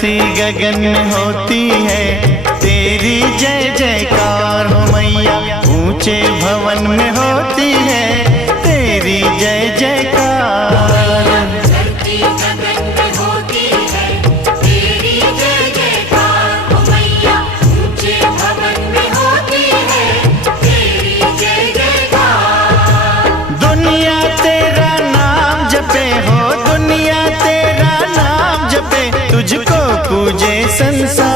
धरती गगन में होती है तेरी जय जयकार हो मैया। ऊंचे भवन में होती है तेरी जय जयकार। धरती गगन में होती है तेरी जय जयकार हो मैया। ऊंचे भवन में होती है तेरी जय जयकार। दुनिया तेरा नाम जपे हो, दुनिया तेरा नाम जपे, तुझको पूजे संसार।